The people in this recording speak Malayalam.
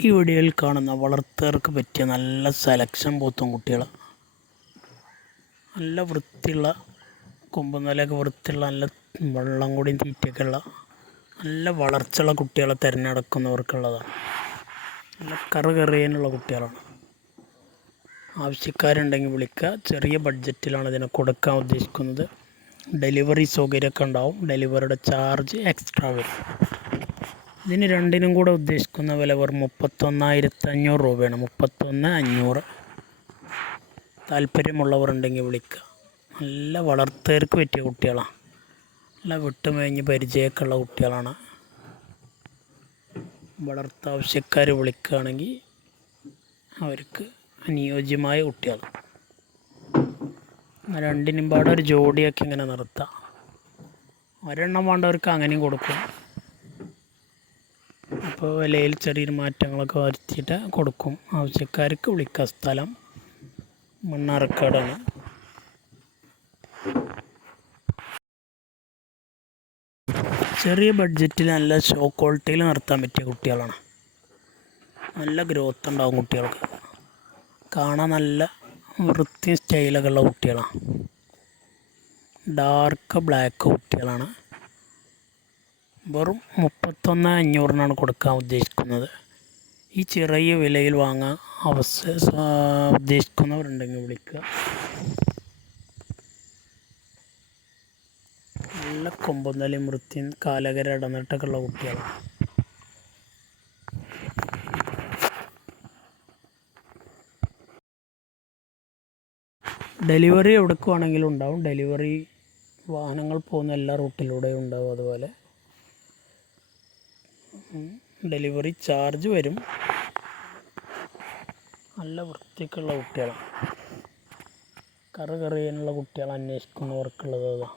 ഈ വീഡിയോയിൽ കാണുന്ന വളർത്തുകാർക്ക് പറ്റിയ നല്ല സെലക്ഷൻ പോത്തും കുട്ടികൾ, നല്ല വൃത്തിയുള്ള കൊമ്പും നിലയൊക്കെ വൃത്തിയുള്ള നല്ല വെള്ളം കൂടിയും തീറ്റയൊക്കെ ഉള്ള നല്ല വളർച്ചയുള്ള കുട്ടികളെ തിരഞ്ഞെടുക്കുന്നവർക്കുള്ളതാണ്. നല്ല കറിയാനുള്ള കുട്ടികളാണ്. ആവശ്യക്കാരുണ്ടെങ്കിൽ വിളിക്കുക. ചെറിയ ബഡ്ജറ്റിലാണ് ഇതിനെ കൊടുക്കാൻ ഉദ്ദേശിക്കുന്നത്. ഡെലിവറി സൗകര്യമൊക്കെ ഉണ്ടാവും. ഡെലിവറിയുടെ ചാർജ് എക്സ്ട്രാ വരും. ഇതിന് രണ്ടിനും കൂടെ ഉദ്ദേശിക്കുന്ന വില വെറും 31,500 രൂപയാണ്. 31,500. താല്പര്യമുള്ളവരുണ്ടെങ്കിൽ വിളിക്കുക. നല്ല വളർത്തുകാർക്ക് പറ്റിയ കുട്ടികളാണ്. നല്ല വിട്ടുമേഞ്ഞ് പരിചയമൊക്കെ ഉള്ള കുട്ടികളാണ്. വളർത്താവശ്യക്കാർ വിളിക്കുകയാണെങ്കിൽ അവർക്ക് അനുയോജ്യമായ കുട്ടികൾ. രണ്ടിനും പാടെ ഒരു ജോഡിയൊക്കെ ഇങ്ങനെ നിർത്താം. ഒരെണ്ണം വേണ്ടവർക്ക് അങ്ങനെയും കൊടുക്കും. അപ്പോൾ വിലയിൽ ചെറിയൊരു മാറ്റങ്ങളൊക്കെ വരുത്തിയിട്ട് കൊടുക്കും. ആവശ്യക്കാർക്ക് വിളിക്കുക. സ്ഥലം മണ്ണാർക്കാടാണ്. ചെറിയ ബഡ്ജറ്റിൽ നല്ല ഷോ ക്വാളിറ്റിയിൽ നിർത്താൻ പറ്റിയ കുട്ടികളാണ്. നല്ല ഗ്രോത്ത് ഉണ്ടാവും കുട്ടികൾക്ക്. കാണാൻ നല്ല വൃത്തി സ്റ്റൈലൊക്കെ ഉള്ള കുട്ടികളാണ്. ഡാർക്ക് ബ്ലാക്ക് കുട്ടികളാണ്. വെറും 31,500 കൊടുക്കാൻ ഉദ്ദേശിക്കുന്നത്. ഈ ചെറിയ വിലയിൽ വാങ്ങാൻ ഉദ്ദേശിക്കുന്നവരുണ്ടെങ്കിൽ വിളിക്കുക. നല്ല കൊമ്പുന്നലയും വൃത്തിയും കാലകര ഇടന്നിട്ടൊക്കെ ഉള്ള കുട്ടികളാണ്. ഡെലിവറി എവിടേക്കുവാണെങ്കിലും ഉണ്ടാവും. ഡെലിവറി വാഹനങ്ങൾ പോകുന്ന എല്ലാ റൂട്ടിലൂടെയും ഉണ്ടാവും. അതുപോലെ ഡെലിവറി ചാർജ് വരും. നല്ല വൃത്തിക്കുള്ള കുട്ടികളാണ്. കറിയാനുള്ള കുട്ടികൾ അന്വേഷിക്കുന്നവർക്കുള്ളത് അതാണ്.